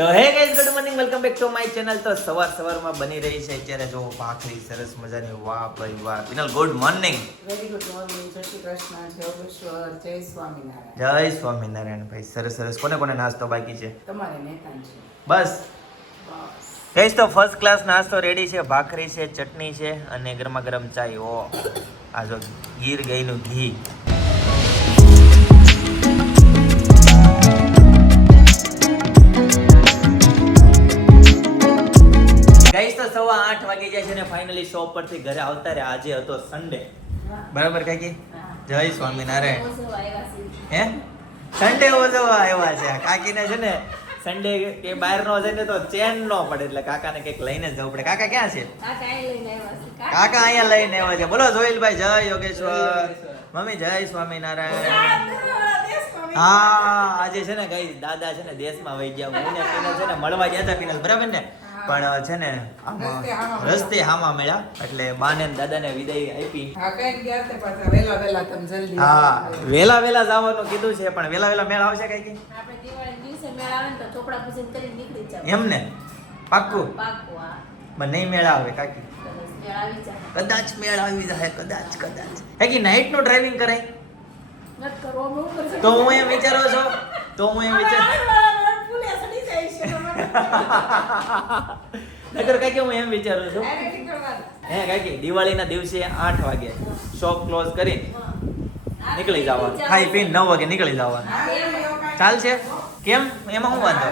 તો hey guys, good morning, welcome back to my channel. તો સવારમાં બની રહી છે અત્યારે જો ભાખરી સરસ મજાની. વાહ ભાઈ વાહ. Vinal, good morning. Very good morning. જય શ્રી કૃષ્ણ, જય યોગેશ્વર, જય સ્વામિનારાયણ. જય સ્વામિનારાયણ ભાઈ. સરસ. કોને નાસ્તો બાકી છે? તમારે મહેતાન છે. બસ ગાઈઝ, તો ફર્સ્ટ ક્લાસ નાસ્તો રેડી છે. ભાખરી છે, ચટણી છે અને ગરમા ગરમ ચાય. ઓ આ જો ગીર ગાયનું ઘી. ગાઈસ, તો 8:15 વાગી જાય છે ને ફાઇનલી શોપ પરથી ઘરે આવતા રહ્યા. આજે હતો સન્ડે, બરાબર કાકી? જય સ્વામિનારાયણ. હે સન્ડે ઓઝવા આવ્યા છે કાકીને. છે ને સન્ડે કે બહાર નો જાય ને તો ચેન નો પડે, એટલે કાકાને કંઈક લઈને જવું પડે. કાકા ક્યાં છે? કાકા અહીંયા લઈને આવ્યા છે. બોલો જોઈલભાઈ, જય યોગેશ્વર. મમ્મી જય સ્વામિનારાયણ. હા, આજે છે ને ગાઈસ દાદા છે ને દેશમાં વહી ગયા. હું ને પીનલ છે ને મળવા ગયા હતા. પીનલ બરાબર ને, પણ છે ને રસ્તે હામાં મળ્યા એટલે બાને દાદાને વિદાય આપી. હા, વેલા જવાનું કીધું છે, પણ વેલા મેળ આવશે કઈ કે એમ ને? પાક્કું નહીં મેળ આવે કાકી? કદાચ મેળ આવી જાય, કદાચ કાકી નાઈટ નું ડ્રાઇવિંગ કરાય તો હું એમ વિચારું છું નકર કાકી હું એમ વિચારું છું હે કાકી, દિવાળીના દિવસે 8 વાગે શોપ ક્લોઝ કરી નીકળી જવાનું. ખાઈ પીને 9 વાગે નીકળી જવાનું. ચાલશે? કેમ, એમાં શું વાંધો?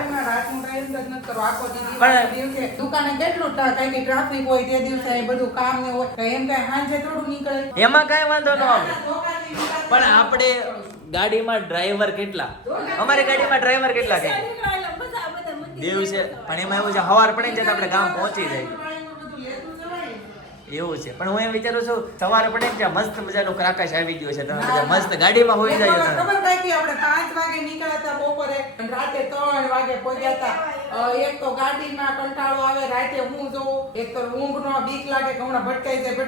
દુકાને કેટલું ટ્રાફિક હોય તે દિવસે, બધું કામ ને હોય, એમ કઈ સાંજે થોડું નીકળે. એમાં કઈ વાંધો ન આવે, પણ આપણે ગાડીમાં ડ્રાઈવર કેટલા? અમારી ગાડીમાં ડ્રાઈવર કેટલા કે દિવસે? પણ એમાં એવું છે સવાર પડે ને આપણે ગામ પહોંચી જાય એવું છે. પણ હું એમ વિચારું છું સવારે પડે ને મસ્ત મજાનું ક્રાકાશ આવી ગયો છે, તમે બધા મસ્ત ગાડીમાં હોઈ જાય. ખબર થાય કે આપણે 5 વાગે નીકળ્યા હતા બપોરે, રાતે 3 વાગે પહોંચ્યા હતા. એક તો ગાડીમાં કંટાળો આવે, રાતે હું જોઉં, એક તો ઊંઘનો બીક લાગે કે હમણાં ભટકાઈ જાય.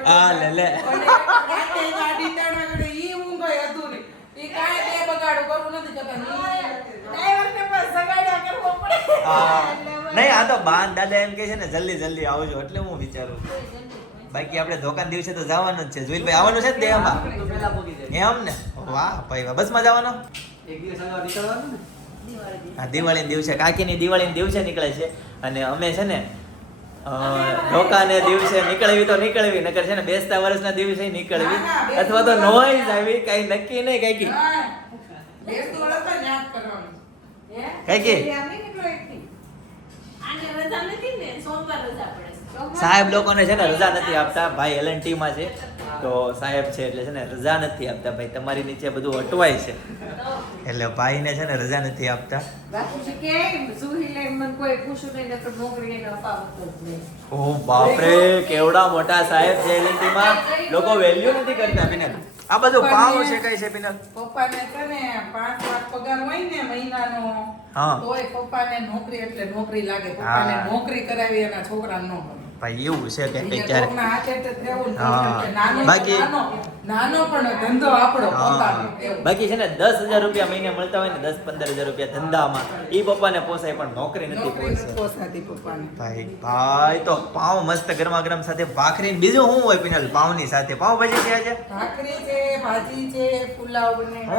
રાતે ગાડી 3 વાગે ઈ ઊંઘ હોય અધૂરી. ઈ કાંઈ તે બગાડો કરવું નથી કરતા. ડ્રાઈવરને બસ સગાડ્યા કરવો પડે. નહીં, આ તો બાન દાદા એમ કહે છે ને જલ્દી આવજો, એટલે હું વિચારું. બાકી આપણે દુકાન દિવસે તો જવાનું જ છે. જોઈલભાઈ આવવાનું છે ને દેહમાં એમ ને? વાહ ભાઈ વાહ. બસમાં જવાનો? હા, દિવાળીના દિવસે, કાકીની દિવાળીના દિવસે નીકળે છે અને અમે છે ને દુકાને દિવસે નીકળવી તો નીકળવી, નકર છે ને બેસતા વર્ષના દિવસે નીકળવી અથવા તો નોઈ જ આવી, કઈ નક્કી નહીં કાકી. કાકી સાહેબ લોકોને છે ને રજા નથી આપતા. ભાઈ LNT માં છે તો સાહેબ છે એટલે છે ને રજા નથી આપતા. ભાઈ તમારી નીચે બધું અટવાય છે એટલે ભાઈ ને છે ને રજા નથી આપતા. ઓ બાપરે, કેવડા મોટા સાહેબ છે LNT માં, લોકો વેલ્યુ નથી કરતા. બિનલ આ બધું પાવું છે કઈ છે? બિનલ પપ્પાને છે ને 5 લાખ પગાર હોય ને મહિનાનો, તોય પપ્પાને નોકરી એટલે નોકરી લાગે. પપ્પાને નોકરી કરાવી એના છોકરા નો ભાઈ એવું છે કે ક્યારે નાનો પણ ધંધો આપણો પોતાનો. બાકી છે ને 10,000 રૂપિયા મહિને મળતા હોય ને 10-15,000 રૂપિયા ધંધામાં, ઈ પપ્પાને પોસાય પણ નોકરી નથી પોસાતી પપ્પાને. ભાઈ તો પાવ મસ્ત ગરમા ગરમ સાથે ભાખરી. બીજું શું હોય પિનલ પાવની સાથે? પાવ ભાજી છે આજે? ભાખરી છે, ભાજી છે, પુલાવ બને. ઓ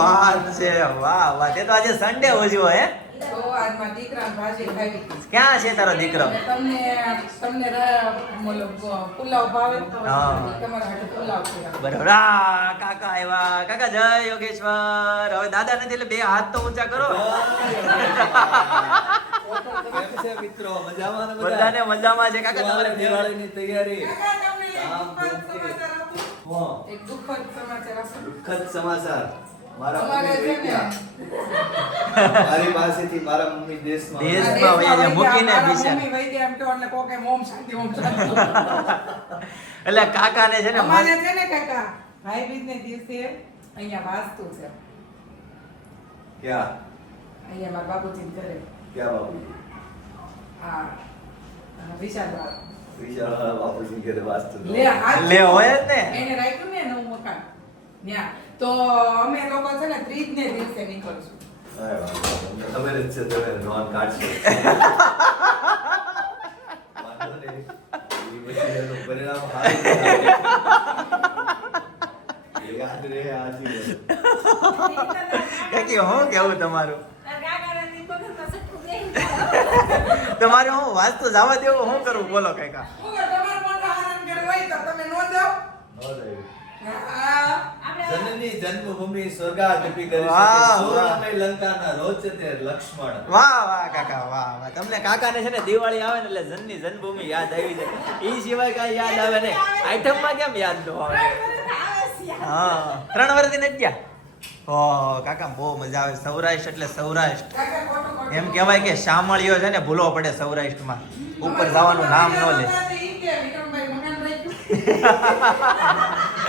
વાત છે, વાહ. તે તો આજે સન્ડે હોજો હે? તો આજમાં દીકરાને ભાજી ખાવી. ક્યાં છે તારો દીકરો? તમને પુલાવ ભાવે? તમારા હાટુ પુલાવ છે. બરાબર. કાકા આવ્યા. કાકા જય યોગેશ્વર. હવે દાદા નથી એટલે 2 હાથ તો ઊંચા કરો. મિત્રો મજામાં? બધાને મજામાં છે કાકા. તમારે દિવાળીની તૈયારી? એક દુઃખદ સમાચાર આપો. દુઃખદ સમાચાર. મારી પાસેથી મારા મમ્મી દેશમાં મૂકીને એટલે કાકાને છે ને અમારે છે ને કાકા ભાઈ બીજ ને દિવસે અહીંયા વાસ્તુ છે. ક્યાં? અહીંયા મારા બાબુજી કરે. ક્યાં બાબુજી? હા, વિશાળ બાપુજી ઘરે વાસ્તુ લે હોય જ ને. એને રાખ્યું ને નવું મકાન ત્યાં. તો અમે લોકો છે ને 30 ને દિવસે નીકળશું. કાંઈ વાંધો નહીં. તમને ખબર જ છે તમે લોન કાઢશો. વાંધો નહીં. એ પછી એનું પરિણામ સારું જ આવે. એ યાદ રહે આજીવન. કાકી હું કેવું તમારું તમારે હું વાસ્તુ જવા દેવું હું કરું બોલો કાકા હું કે તમારા મોટા આનંદ ઘરે હોય તો તમે નો જાઓ? ન જાય. હા. જનની જન્મભૂમિ સ્વર્ગાદપી કરી વાહ, શકે. વાહ. સુવર્ણમય લંકાના રોજ તે લક્ષ્મણ. વાહ વાહ કાકા વાહ વાહ તમને કાકાને છે ને દિવાળી આવે ને એટલે જનની જન્મભૂમિ યાદ આવી જાય ઈ સિવાય કાંઈ યાદ આવે નહીં આઈટમમાં કેમ યાદ ન આવે હા 3 વર્ષથી નથી ગયા ઓહ કાકા બહુ મજા આવે સૌરાષ્ટ્ર એટલે સૌરાષ્ટ્ર કાકા ખોટું ખોટું. એમ કહેવાય કે શામળીઓ છે ને ભૂલવો પડે સૌરાષ્ટ્રમાં ઉપર જવાનું નામ ન લે ઈ કે વિક્રમભાઈ મકાન રાખ્યું.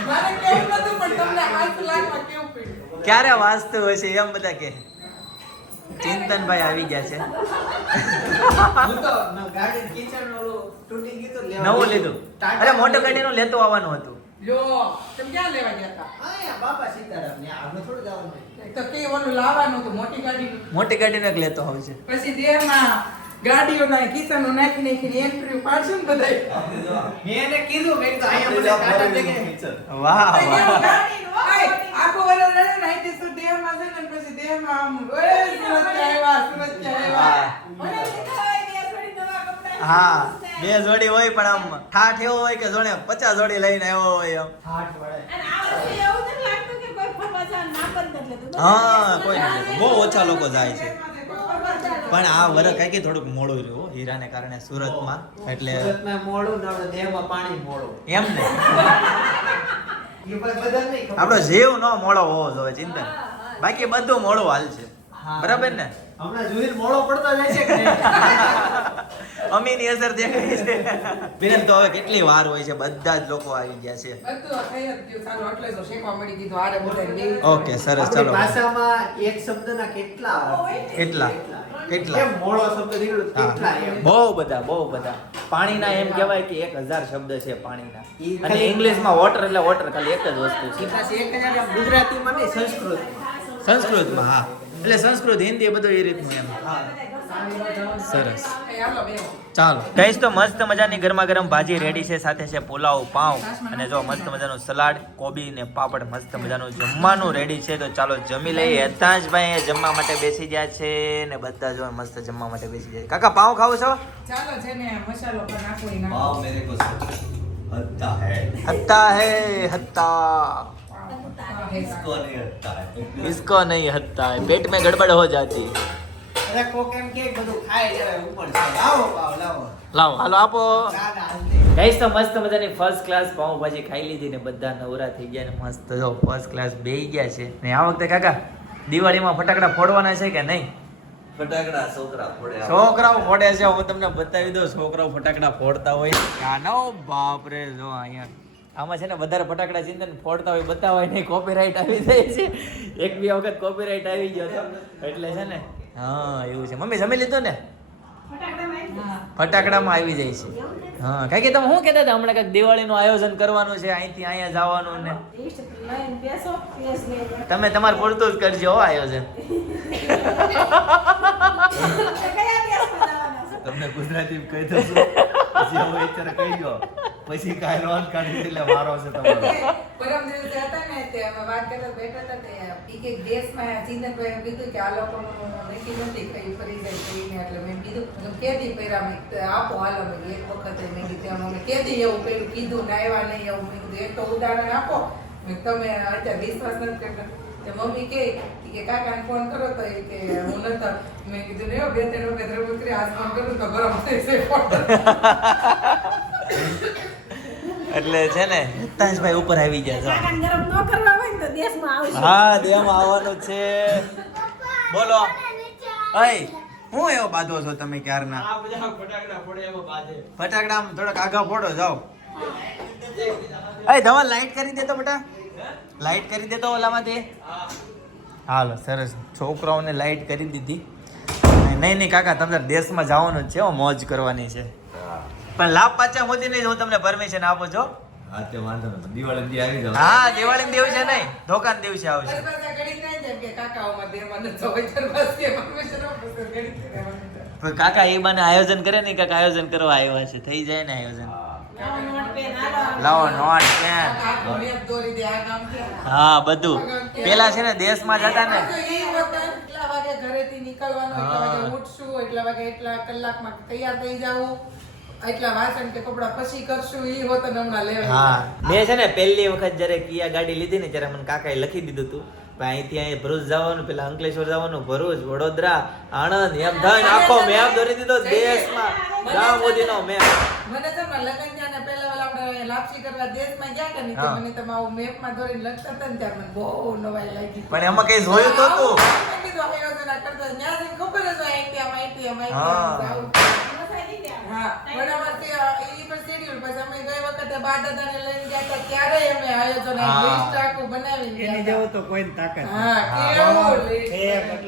મારે કેવું નતું પણ તમને હાથ લાગવા કેવું પડ્યું. ક્યારે વાસ્તુ હશે એમ બધા કે ચિંતનભાઈ આવી ગયા છે હું તો ગાડી કિચન ઓલું તૂટી ગયું તો લેવા નવું લીધું અરે મોટો ગાડીનું લેતો આવવાનું હતું લ્યો તમે ક્યાં લેવા ગયા હતા? આયા બાપા સીતારામ ને આગળ થોડું જવાનું હોય. તો કે ઓલું લાવવાનું હતું મોટી ગાડી. મોટી ગાડીનો એક લેતો આવશે પછી દેહમાં ગાડીઓના કિસ્સાનો નાખી નાખીને એન્ટ્રી પાડશું ને બધાય. મેં એને કીધું મેં કીધું અહીંયા આપણે મને જ્યાં ટાટા ફરેલું જગ્યાએ. કિચન. વાહ તો વાહ કેવું ગાડીનું? આય, આખું વરસ રહે ને અહીંથી તો દેહમાં છે ને પછી દેહમાં આમ, ઓય, સુરતથી આવ્યા, સુરતથી આવ્યા. હા બે જોડી હોય પણ આમ ઠાઠ એવો હોય કે જોણે 50 જોડી લઈને આવ્યો હોય એમ હાથ વળે. હા કોઈ નથી બહુ ઓછા લોકો જાય છે પણ આ વરસ કઈ કે થોડુંક મોડું રહ્યું હો, હીરાને કારણે સુરતમાં એટલે સુરતમાં મોડું ને આપણે દેહમાં પાણી મોડું. એમ ને એ બધા નહીં ખબર. આપણો જીવ નો મોડો હોવો જોઈએ ચિંતન બાકી બધું મોડું હાલ છે હા. બરાબર ને હમણાં જુહીર મોડો પડતો જાય છે કે નહીં? અમીની અસર દેખાય છે બેન તો હવે કેટલી વાર હોય છે બધા જ લોકો આવી ગયા છે બધું થઈ જ ગયું. ચાલો એટલે તો શેકવા મળી કીધું હારે બધાય બેસી. ઓકે સરસ આપણી ચાલો ભાષામાં એક શબ્દના કેટલા અર્થ છે? કેટલા? કેટલા? એમ મોડો શબ્દ નીકળ્યો તો કેટલા એમ. બહુ બધા પાણીના એમ કહેવાય કે 1000 શબ્દ છે પાણીના ઈ અને ખાલી- ઇંગ્લિશમાં વોટર એટલે વોટર ખાલી એક જ વસ્તુ છે ઈ પાછી એક જ આમ ગુજરાતીમાં નહીં, સંસ્કૃતમાં. સંસ્કૃતમાં હા એટલે સંસ્કૃત હિન્દી એ બધું એ રીતનું એમ સરસ એ હાલો બેહો. ચાલો કહીશ તો મસ્ત મજાની ગરમા ગરમ ભાજી રેડી છે સાથે છે પુલાવ પાઉં અને જો મસ્ત મજાનું સલાડ કોબી ને પાપડ મસ્ત મજાનું જમવાનું રેડી છે તો ચાલો જમી લઈએ હેતાંશભાઈ એ જમવા માટે બેસી ગયા છે ને બધા જો મસ્ત જમવા માટે બેસી જાય કાકા પાઉં ખાવ છો ચાલો છે ને મસાલો પણ નાખો ઈ નાખો. पाव मेरे को हत्ता है. हत्ता इसको नहीं हत्ता है. इसको नहीं हत्ता है पेट में गड़बड़ हो जाती અરે કોક એમ કે બધું ખાય જરા ઉપર છે. લાવો પાવ લાવો. લાવો હાલો આપો દાદા હાલતે. ગાઈસ તો મસ્ત મજાની ફર્સ્ટ ક્લાસ પાઉંભાજી ખાઈ લીધી ને બધા નવરા થઈ ગયા ને મસ્ત જો ફર્સ્ટ ક્લાસ બેહી ગયા છે ને આ વખતે કાકા દિવાળીમાં ફટાકડા ફોડવાના છે કે નહીં ફટાકડા છોકરા ફોડે. છોકરાઓ ફોડે છે હું તમને બતાવી દઉં છોકરાઓ ફટાકડા ફોડતા હોય કાનો બાપ રે જો અહીંયા આમાં છે ને વધારે ફટાકડા ચિંતન ફોડતા હોય બતાવાય નહીં કોપીરાઈટ આવી જાય છે એક બે વખત કોપીરાઈટ આવી ગયો હતો એટલે છે ને હા એવું છે મમ્મી જમી લીધું ને ફટાકડામાં આવી જાય છે હા કારણ કે તમે શું કહેતા હતા હમણાં કંઈક દિવાળીનું આયોજન કરવાનું છે અહીંથી અહીંયા જવાનું ને તમે તમારે પૂરતું જ કરજો હો આયોજન તમને ગુજરાતી કહી દઉં છું. પછી હવે અત્યારે કહી દો પછી કાંઈ લોન કાઢી એટલે મારો છે તમારો. પરમ દિવસે હતા ને તે અમે વાત કરતા બેઠા હતા તે ઈ કે દેશમાં ચિંતનભાઈ એમ કીધું કે આ લોકોનું નક્કી નથી કઈ ફરી જાય કઈને એટલે મેં કીધું તમે કેદી પહેરા મેં કીધું આપો હાલો મેં એક વખતે મેં કીધું અમે કેદી એવું પેલું કીધું ને આવ્યા નહીં એવું મેં કીધું એક તો ઉદાહરણ આપો મેં કીધું તમે અત્યારે વિશ્વાસ નથી કરતા તે મમ્મી કે કાકાને ફોન કરો તો એ કે હું નતા મેં કીધું ને બે ત્રણ વખત રમત કરી આજ ફોન કરું તો ગરમ થઈ જાય ફોન. એટલે છે ને હેતાંશભાઈ ઉપર આવી ગયા છો કાકાને ગરમ ન કરવા હોય ને તો દેશમાં આવશે. હા દેવામાં આવવાનું છે બોલો અય હું એવો બાંધો છો તમે ક્યારના આ બધા ફટાકડા ફોડે એમાં બાજે. ફટાકડા આમ થોડાક આગા ફોડો જાઓ અય ધવલ લાઈટ કરી દે તો બેટા લાઈટ કરી દે તો ઓલામાંથી હાલો સરસ છોકરાઓને લાઈટ કરી દીધી નહીં નહીં કાકા તમારે દેશમાં જવાનું જ છે હો, મોજ કરવાની છે પણ લાભ પાછા મોદી નહીં હું તમને પરમિશન આપું છું હા તે વાંધો નહીં દિવાળી દી આવી જાવ. હા દિવાળી દિવસે નહીં ધોકાન દિવસે આવશે બસ બસ આ ઘડીક નહીં જેમ કે કાકાઓમાં દેરમાં ન જવાય ત્યારે બસ કે પરમેશ્વર આપણે ઘડી છે રહેવાનું છે. પણ કાકા એ બાને આયોજન કરે ને કાકા આયોજન કરવા આવ્યા છે થઈ જાય ને આયોજન લાવો નોટ પેન કાકા મેપ દોરી દે આ કામ કે હા બધું પેલા છે ને દેશમાં જતા ને એટલા વાગે ઘરેથી નીકળવાનું એટલા વાગે ઉઠશું એટલા વાગે એટલા કલાકમાં તૈયાર થઈ જાવું એટલા વાસણ કે કપડા પછી કરશું ઈ હોત ને હમણાં લેવા હા મેં છે ને પહેલી વખત જ્યારે કિયા ગાડી લીધી ને ત્યારે મને કાકાએ લખી દીધું હતું પણ અહીંથી અહીં ભરૂચ જવાનું પેલા અંકલેશ્વર જવાનું ભરૂચ વડોદરા આણંદ એમ થઈને આખો મેપ દોરી દીધો દેશમાં ગામ સુધીનો મેપ મને તો લગન ત્યાં ને પહેલા વાલા આપણે લાપસી કરવા દેશમાં ગયા કે નહીં તો મને તો આવું મેપમાં દોરીને લખતા હતા ને ત્યારે મને બહુ નવાઈ લાગી પણ એમાં કઈ જોયું તો તું મેં કીધું આયોજન કરતા ત્યાં જઈને ખબર જ હોય અહીંથી આમ આવું હા બરાબર છે ઈ પણ શેડ્યુલ પછી અમે ગઈ વખતે બા દાદાને લઈને ગયા હતા ત્યારે અમે આયોજન લિસ્ટ આખું બનાવીને ગયા એની હતા. જેવું તો કોઈને તાકાત હા કેવું list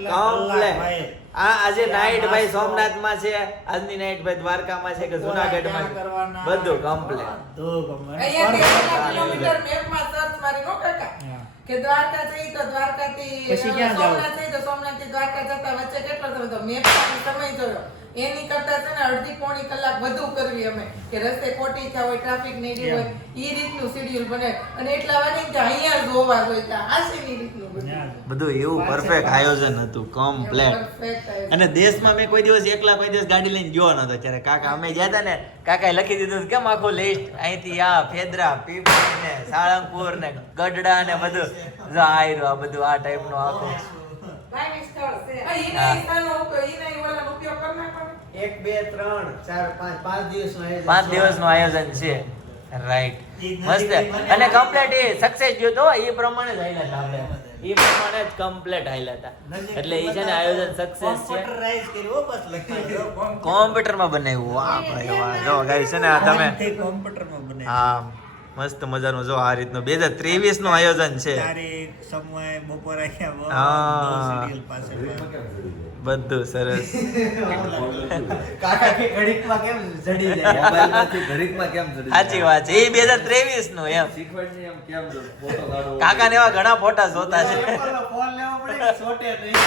કમ્પ્લેટ આજે નાઈટ ભાઈ સોમનાથમાં છે આજની નાઈટ ભાઈ દ્વારકામાં છે કે જુનાગઢમાં છે બધું કમ્પ્લેટ અહીંયાથી કેટલા કિલોમીટર મેપમાં સર્ચ મારી નો કાકા કે દ્વારકા જઈ તો દ્વારકાથી પછી ક્યાં જાવું? સોમનાથ જઈ તો સોમનાથથી દ્વારકા જતા વચ્ચે કેટલો સમય તો મેપમાં સમય જોયો એની કરતા છે ને અડધી પોણી કલાક વધુ કરવી અમે કે રસ્તે ખોટી થયા હોય ટ્રાફિક નહીં હોય ઈ રીતનું શેડ્યુલ બને અને એટલા વાગે કે અહીંયા જ હોવા જોઈએ આશીની રીતનું બને બધું એવું પરફેક્ટ આયોજન હતું કમ્પ્લેટ Perfect આયોજન. અને દેશમાં મેં કોઈ દિવસ એકલા કોઈ દિવસ ગાડી લઈને ગયો નતો ત્યારે કાકા અમે ગયા હતા ને કાકાએ લખી દીધું કેમ આખું લિસ્ટ અહીંથી આ ફેદરા પીપળી ને સાળંગપુર ને ગઢડા ને બધું જો આ રહ્યું આ બધું આ ટાઈપનું આખું ધાર્મિક સ્થળ છે ઈના ઈસાનો ઉપયોગ ઈના ઓલાનો ઉપયોગ કરી નાખવાનો 1 2 3 4 5 દિવસનું આયોજન 5 દિવસનું આયોજન છે રાઈટ મસ્ત અને કમ્પ્લીટ એ સક્સેસ જો તો એ પ્રમાણે જ હાલ્યા હતા આપણે એ પ્રમાણે જ કમ્પ્લીટ હાલ્યા હતા એટલે એ છે ને આયોજન સક્સેસ છે કોમ્પ્યુટરાઇઝ કર્યું બસ લખાયું કોમ્પ્યુટરમાં બનાવ્યું વાહ ભાઈ વાહ જો ગાઈસ છે ને આ તમે કોમ્પ્યુટરમાં બને હા મસ્ત મજાનું જો આ રીતનું 2023 નું આયોજન છે તારીખ સમય બપોરે ક્યાં હા. શેડ્યુલ પાસે બધું સરસ કાકા કે ઘડીકમાં કેમ જડી જાય મોબાઈલમાંથી ઘડીકમાં કેમ જડી જાય? સાચી વાત છે એ 2023 નું એમ શીખવાડને એમ કેમ જો ફોટો કાઢો. કાકા ને એવા ઘણા ફોટા જોતા છે એપલનો ફોન લેવો પડે કે છોટે નહીં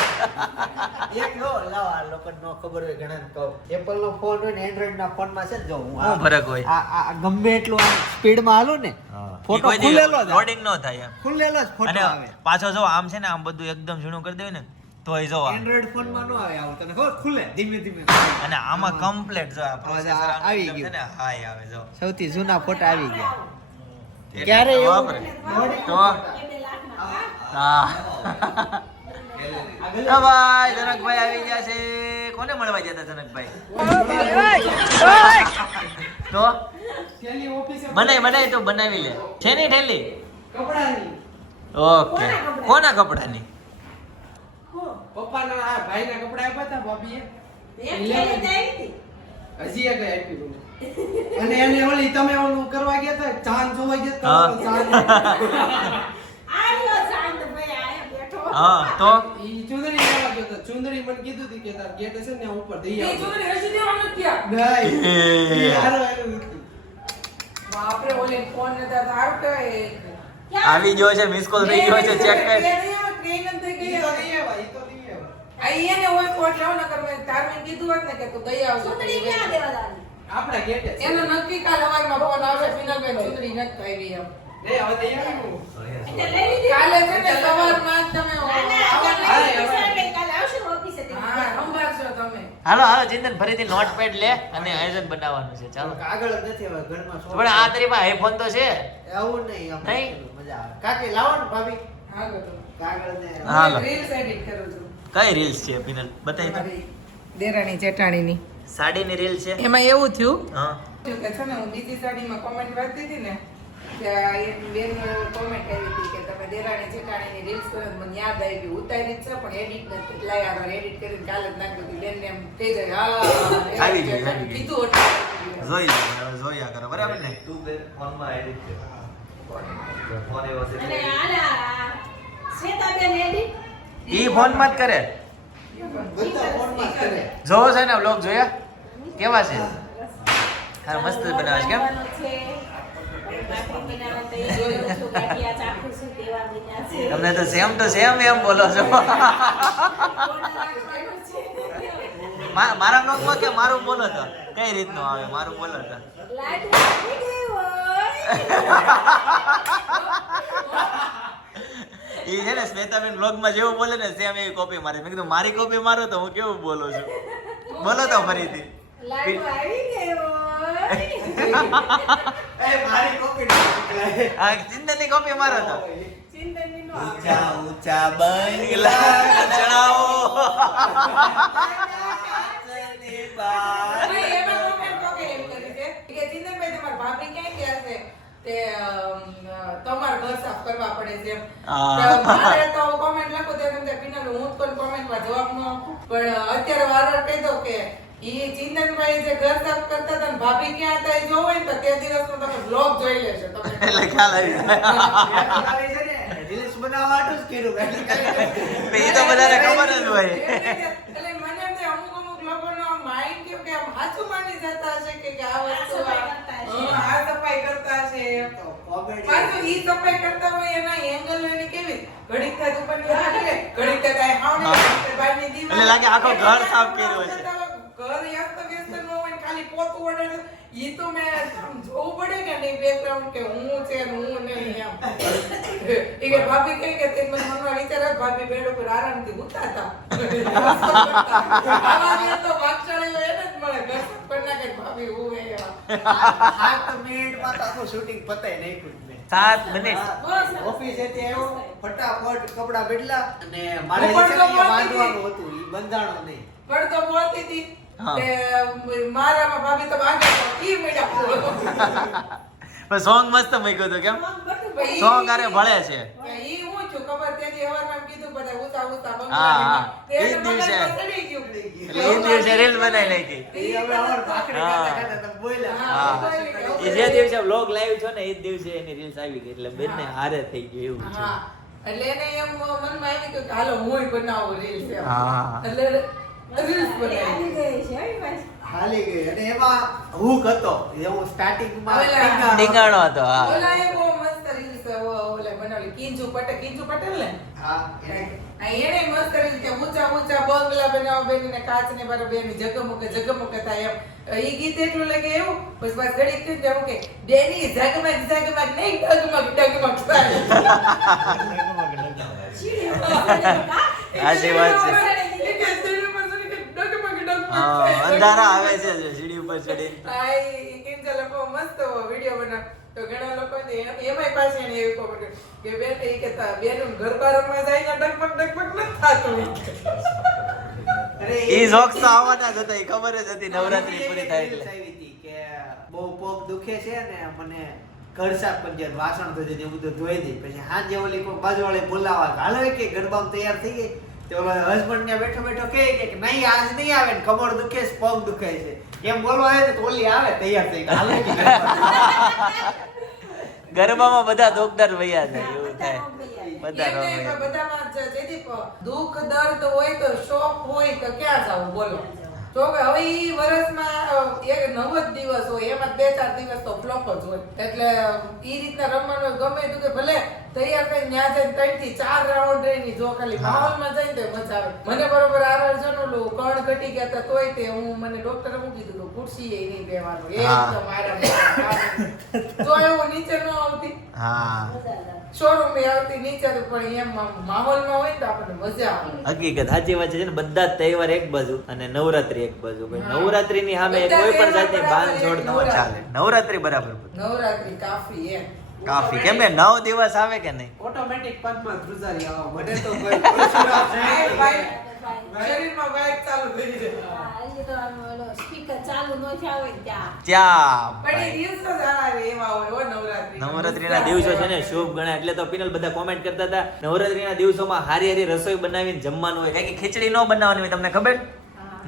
એક લો લાવ આ લોકોને નો ખબર હોય ઘણાને કહું એપલનો ફોન હોય ને એન્ડ્રોઈડ ના ફોનમાં છે ને જો હું શું ફરક હોય આ ગમે એટલું આમ સ્પીડમાં હાલું ને હા. ફોટો ઈ કોઈ દી ખુલેલો જ લોડિંગ ન થાય એમ ખુલેલો જ ફોટો અને આવે પાછો જો આમ છે ને આમ બધું એકદમ ઝીણું કરી દેવું ને તોય જો આમ. એન્ડ્રોઈડ ફોનમાં નો આવે આવું તને ખબર ખુલે ધીમે ધીમે અને આમાં કમ્પ્લીટ જો આ પ્રોસેસર આવી છે ગયું. ને હાઈ આવે જો સૌથી જૂના ફોટા આવી ગયા એટલે ક્યારે એવું? વાપરે. તો હા હા ભાઈ જનકભાઈ આવી ગયા છે કોને મળવા ગયા હતા જનકભાઈ તો પેલી ઓફિસે બનાવી તો બનાવી લે છે ને ઠેલી કપડાની ઓકે કોના કપડાની પપ્પાના આ ભાઈના કપડા આપ્યા હતા ભાભીએ હજી એક આપ્યું મને. અને એને ઓલી તમે ઓલું કરવા ગયા હતા ચાંદ જોવા ગયા હા. હતા ચાંદ હા તો ઈ ચુંદડી લેવા ગયો તો ચુંદડી મને કીધું હતી કે તાર ગેટ હશે ને ત્યાં ઉપર દઈ આવજો ચુંદડી હજી દેવા નથી નહીં ઈ હારો આવ્યો નથી બાપરે ઓલે ફોન નતા તાર કે આવી ગયો છે મિસ કોલ થઈ ગયો છે ચેક કર ટ્રેન થઈ ગઈ તો નહીં આવા ઈ તો નહીં આવા આ એને હોય કોટ લેવો નકર મેં તાર મેં કીધું હોત ને કે તું દઈ આવજો આપણા ગેટે એનો નક્કી કાલ સવારમાં ફોન આવશે ફિનલબેન ચુંદડી નથી આવી એમ નહીં હવે દઈ આવ્યું કાલે છે ને સવારમાં જ તમે હા સંભાળશો તમે હાલો હાલો ચિંતન ફરીથી નોટપેડ લે અને આયોજન બનાવવાનું છે ચાલો કાગળ જ નથી હવે ઘરમાં પણ આ તારી પાસે આઈફોન તો છે આવું નહીં આમ નહીં? મજા આવે કાકી લાવો ને ભાભી હા ગયો કાગળ ને હાલો. રીલ્સ એડિટ કરું છું કઈ રીલ્સ છે ફિનલ બતાવી તો મારી દેરાણી જેઠાણીની સાડીની રીલ છે એમાં એવું થયું હા કે છે ને હું બીજી સાડીમાં કોમેન્ટ વાંચતી હતી ને ત્યાં એક બેન કોમેન્ટ આવી હતી કે તમે દેરાણી જેઠાણીની રીલ્સ કરો તો મને યાદ આવી ગયું ઉતારી જ છે પણ એડિટ નથી લાયા તો એડિટ કરીને કાલે જ નાખી દીધી બેનને એમ કહી જાય હા આવી ગયું, આવી ગયું. કીધું એટલે જોઈ લો હવે જોયા કરો બરાબર ને તું બે ફોનમાં edit કર. ફોન એવો છે અને આલા શ્વેતાબેન એડિટ ઈ ફોન માં જ કરે બધા ફોનમાં જ કરે જોવો છે ને વ્લોગ જોયા કેવા છે હા મસ્ત બનાવે છે કેમ બાકી મીનાને તો એ જોયું છું, ગાંઠિયા ચાખું છું કેવા બન્યા છે. તમને તો સેમ એમ બોલો છો. ઓર્ડર રાખવાનું છે. મારા બ્લોગમાં કે મારું બોલો તો કઈ રીતનું આવે મારું બોલો તો. લાડુ આવી ગઈ હોય. ઈ છે ને શ્વેતાબેન બ્લોગમાં જેવું બોલે ને સેમ એવી કોપી મારે. મેં કીધું મારી કોપી મારો તો હું કેવું બોલું છું. બોલો તો ફરીથી. લાડુ આવી ગઈ હોય. એ મારી કોપી નથી. આ ચિંતનની કોપી મારો તો. ચિંતનની નો આવે. ઊંચા ઊંચા બંગલા ચડાવો. અને એમાં comment કોકે એમ કરી છે કે ચિંતનભાઈ તમારા ભાભી ક્યાં ગયા છે તે તમારે ઘર સાફ કરવા પડે છે એમ. તો મારે તો comment લખો તો તમને પિનલ હું પણ comment માં જવાબ ન આપું. પણ અત્યારે વારવાર કહી દઉં કે ઈ ચિંતનભાઈ જે ઘર સાફ કરતા હતા ને ભાભી ક્યાં હતા એ જોવો ને તો તે દિવસનો તમે vlog જોઈ લેજો તમે. એટલે ખ્યાલ આવી જાય. ખાલી છે ને રીલ્સ બનાવવા હાટું જ કર્યું. ઈ તો બધાને ખબર જ હોય. એટલે મને એમ થાય અમુક લોકોનો માઇન્ડ કેવું કે આમ હાચું માની જતા હશે કે આ વસ્તુ આ સફાઈ કરતા હશે એમ. તો comedy. પાછું ઈ સફાઈ કરતા હોય એના એંગલ એની કેવી ઘડીક થાય ઉપરની હાલે ઘડીક થાય કાંઈ હાવણી ઘડીક થાય બહારની દીવાલ. એટલે લાગે આખો ઘર સાફ કર્યું હશે. ઘર યાદ વ્યસ્ત ન હોય ને ખાલી પોતું વડે ઈ તો મેં આમ જોવું પડે કે નહીં બેકગ્રાઉન્ડ કે હું છે ને હું નહીં એમ. ઈ કે ભાભી કહે કે તે મને મનમાં વિચાર આવ્યો, ભાભી બેડ ઉપર આરામથી ઉતારતા આવા દિવસ તો ભાગશાળીઓ એને જ મળે ઘર સાફ કરી નાખે ભાભી હુવે એવા. 7 મિનિટમાં તો આખું શૂટિંગ પતાઈ નાખ્યું જ મેં. 7 મિનિટ. ઓફિસ હતી આવ્યો ફટાફટ કપડા બદલા અને મારે ઉપર તો બાંધવાનું હતું ઈ બંધાણો નહીં. પણ તો બોલતી હતી હા. તે મારામાં ભાભી તો ભાગે ઈ મેડા પણ સોંગ મસ્ત મૂક્યું હતું કેમ? ઈ- સોંગ આરે ભળે છે. ઈ હું છું ખબર તેથી હવારમાં કીધું બધા ઉતા ઉતા હા, હા. તે ઈ જ દિવસે. મગજમાં ચડી ગયું. એટલે એ દિવસે રીલ બનાવી નાખી. ઈ હવે અમાર ભાખરી હા. ખાતા ખાતા તમે બોલ્યા. હા. એ જે દિવસે વ્લોગ લાઈવ છો ને એ જ દિવસે એની રીલ્સ આવી ગઈ એટલે બેનને હારે થઈ ગયું એવું છે. હા એટલે એને એમ મનમાં આવી ગયું કે હાલો હુંય બનાવું રીલ્સ એમ. હા. એટલે રીલ્સ બનાવી આવી ગઈ છે હો બસ. હાલી ગઈ અને એમાં હુક હતો એ હું સ્ટાર્ટિંગમાં ઓલા- ટીંગાણો હતો હા. ઓલા એ બહુ મસ્ત રીલ્સ ઓલા બનાવેલી કિંજુ પટેલ ને હા એને મસ્ત રીતે કે ઊંચા ઊંચા બંગલા બનાવો બેનને કાચને બારે બેની જગમગ થાય એમ ઈ ગીત એટલું લાગે એવું બસ બસ ઘડીક થઈ જાય કે બેની ઝગમગ નહીં ડગમગ થાય ચીડી પડે. સાચી વાત છે. ઈ કે સીડી પર ચડી કે ડગમગ હા, થાય. અંધારા આવે છે સીડી ઉપર ચડી. આ ઈ કિંજલ લોકો મસ્ત વિડિયો બનાવ તો ઘણા લોકો એમાંય પાછી એને એવી કોમેન્ટ કે બેન ઈ કે બેનું ગરબા રમવા જાય ને ડગમગ નથી થાતું અરે ઈ જોક્સ તો આવવાના જ હતા, ઈ ખબર જ હતી નવરાત્રી પૂરી થાય એટલે. આવી હતી કે બહુ પગ દુખે છે ને મને ઘર સાફ કરી દે વાસણ ધોઈ દે એવું બધું ધોઈ દે પછી સાંજે ઓલી કોઈ બાજુવાળી બોલાવા હાલો કે ગરબામાં તૈયાર થઈ ગઈ તો ઓલા હસબન્ડ ને બેઠો બેઠો કહે કે નહીં આજ નહીં આવે ને કમર દુખે છે પગ દુખે છે એમ બોલવા આવે તો ઓલી આવે તૈયાર થઈ ગઈ હાલો કે ગરબામાં બધા દોકદાર વૈયા જાય એવું થાય. બધા એમને રમે. બધામાં જયદીપ દુઃખ દર્દ હોય તો શોખ હોય તો ક્યાં જાવું બોલો તો કે હવે ઈ વર્ષમાં એક 9 જ દિવસ હોય એમાં 2-4 દિવસ તો ફ્લોપ જ હોય એટલે ઈ રીતના રમવાનું ગમે તું કે ભલે તૈયાર થઈને ન્યા જઈને 3 થી 4 રાઉન્ડ રહીને જો ખાલી માહોલમાં જઈને તો મજા આવે મને બરોબર આરજન ઓલું કણ ઘટી ગયા હતા તોય તે હું મને ડોક્ટરે મૂકી દીધું ખુરશી એ નહીં બેવાનું એકદમ આરામ તો એવું નીચે ન આવતી હા શોરૂમ એ આવતી નીચે તો પણ એમ માહોલમાં હોય તો આપણને મજા આવે હકીકત સાચી વાત છે ને બધા જ તહેવાર એક બાજુ અને નવરાત્રી એક બાજુ નવરાત્રીની સામે બધા કોઈ પણ જાતની તહેવાર બાંધછોડ ન બરાબર ચાલે. નવરાત્રી બરાબર નવરાત્રી કાફી એમ કાફી કેમ કે 9 દિવસ આવે કે નહીં ઓટોમેટિક પંચમાં ધ્રુજારી આવો મને તો કોઈ પરશુરામ ભાઈ, જયંતિ શરીરમાં વાઇબ ચાલુ થઈ જાય હા, હજી તો આમ ઓલો સ્પીકર ચાલુ ન થયા હોય ને ત્યાં ત્યાં પણ એ દિવસો જ આવે એવા હોય હો નવરાત્રી નવરાત્રીના દિવસો છે ને શુભ ગણાય એટલે તો પિનલ બધા કોમેન્ટ કરતા હતા નવરાત્રીના દિવસોમાં હારી હારી રસોઈ બનાવીને જમવાનું હોય કારણ કે ખીચડી ન બનાવવાની હોય તમને ખબર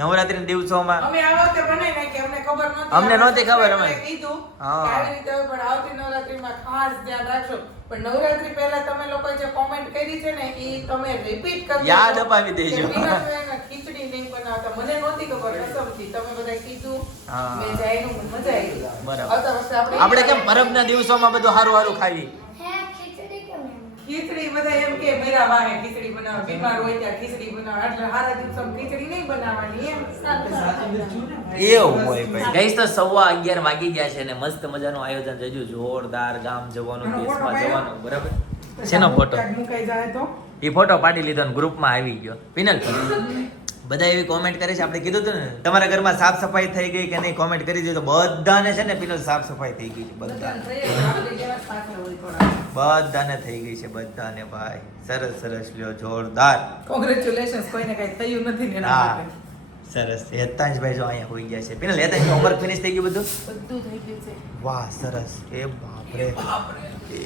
નવરાત્રીના દિવસોમાં અમે આ વખતે બનાવી નાખી અમને ખબર નહોતી અમને નહોતી ખબર અમે. કીધું હા. કે આવી રીતે હોય, પણ આવતી નવરાત્રીમાં ખાસ ધ્યાન રાખજો પણ નવરાત્રી પહેલા તમે લોકો જે કોમેન્ટ કરી છે ને ઈ તમે રિપીટ કરજો યાદ અપાવી દેજો. કે પિનલબેન ખીચડી ખીચડી નહીં બનાવતા. મને નહોતી ખબર કસમથી. તમે બધાએ કીધું. હા. મેં જાણ્યું, મને મજા આવી. બરાબર. આવતા વર્ષે આપણે કેમ પરબના દિવસોમાં બધું સારું સારું ખાવી. ખીચડી બધા એમ કે મેરા વાહે ખીચડી બનાવો, બીમાર હોય ત્યાં ખીચડી બનાવો, એટલે સારા દિવસોમાં ખીચડી નહીં બનાવવાની એમ. એવું હોય ભાઈ. ગઈસ તો 11:15 વાગી ગયા છે ને મસ્ત મજાનું આયોજન છે. જોરદાર ગામ જવાનું, દેશમાં જવાનું. બરાબર. શેનો ફોટો? ક્યાંક મુકાઈ જાય તો એ ફોટો પાડી લીધો ને ગ્રુપમાં આવી ગયો. પિનલ બધા એવી કોમેન્ટ કરે છે, આપણે કીધું હતું ને તમારા ઘરમાં સાફ સફાઈ થઈ ગઈ કે નહીં, કોમેન્ટ કરી દીધું. બધાને છે ને પિનલ સાફ સફાઈ થઈ ગઈ છે. બધાને બધાને થઈ ગઈ છે. બધાને ભાઈ સરસ સરસ લ્યો, જોરદાર. કોંગ્રેચ્યુલેશન્સ. કોઈને કઈ થયું નથી ને એના હા માટે. સરસ. હેતાંશભાઈ જો અહીંયા હોઈ ગયા છે. પિનલ હેતાંશ હોમવર્ક ફિનિશ થઈ ગયું બધું? બધું થઈ ગયું છે. વાહ સરસ. એ બાપરે. એ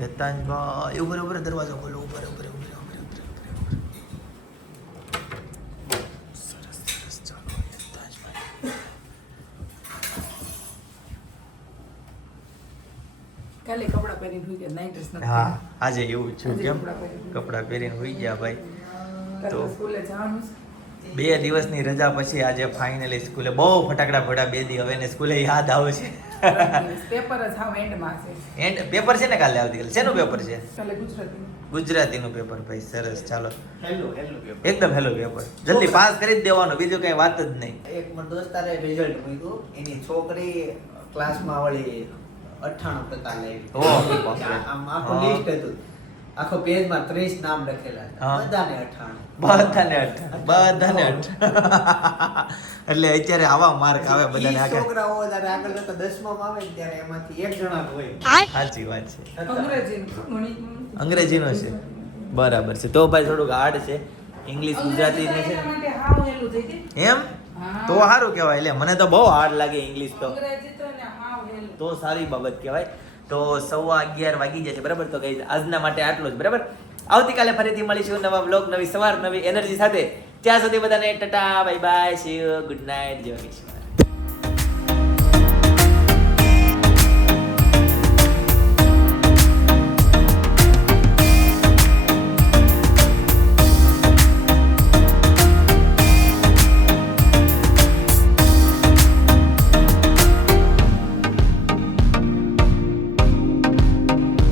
હેતાંશભાઈ ઉપર ઉપર દરવાજો ખોલો. ઉપર ઉપર ઉપર સરસ સરસ. ચાલો હેતાંશભાઈ. કાલે કપડાં પહેરીને હોઈ ગયા, નાઇટ ડ્રેસ નથી. હા આજે એવું છું. આજે કેમ કપડાં પહેરીને. કપડાં પહેરીને હોઈ ગયા ભાઈ. કાલે તો સ્કૂલે જવાનું છે. 2 દિવસની રજા પછી આજે ફાઇનલી સ્કૂલે બહુ ફટાકડા ફોડા. 2 દી હવે ને સ્કૂલે યાદ આવે છે. પેપર જ હાવ એન્ડમાં છે. એન્ડ પેપર છે ને કાલે આવતીકાલે? શેનું પેપર છે? કાલે ગુજરાતીનું. ગુજરાતીનું પેપર ભાઈ. સરસ. ચાલો હેલો પેપર. એકદમ હેલો પેપર. જલ્દી પાસ કરી જ દેવાનું, બીજું કઈ વાત જ નહીં. એક મારા દોસ્તારે રિઝલ્ટ મૂક્યું, એની છોકરી ક્લાસમાં વળી 98% લાવી. ઓહો, બાપરે. આમ આખું લિસ્ટ હતું, આખો પેજમાં 30 નામ લખેલા હતા. હા. બધાને 98 એટલે અત્યારે આવા માર્ક આવે બધાને 20 આગળ. છોકરાઓ જ્યારે આગળ જતા 10મામાં આવે ને ત્યારે એમાંથી એક જણા હોય. સાચી વાત છે. અંગ્રેજીનું, ગણિતનું. અંગ્રેજીનો છે. બરાબર છે. તો ભાઈ થોડુંક હાર્ડ છે. ઇંગ્લિશ ગુજરાતી ને છે એના માટે હાવ હેલું થઈ ગયું. એમ હા. તો સારું કહેવાય. એટલે મને તો બહુ હાર્ડ લાગે ઇંગ્લિશ તો. અંગ્રેજી તો ને હાવ હેલું. તો સારી બાબત કહેવાય. તો 11:15 વાગી જશે. બરાબર. તો કઈ આજના માટે આટલું જ. બરાબર. આવતીકાલે ફરીથી મળીશું નવા બ્લોગ, નવી સવાર, નવી એનર્જી સાથે. ત્યાં સુધી બધાને Tata, bye bye, C you, good night, જય શ્રી કૃષ્ણ.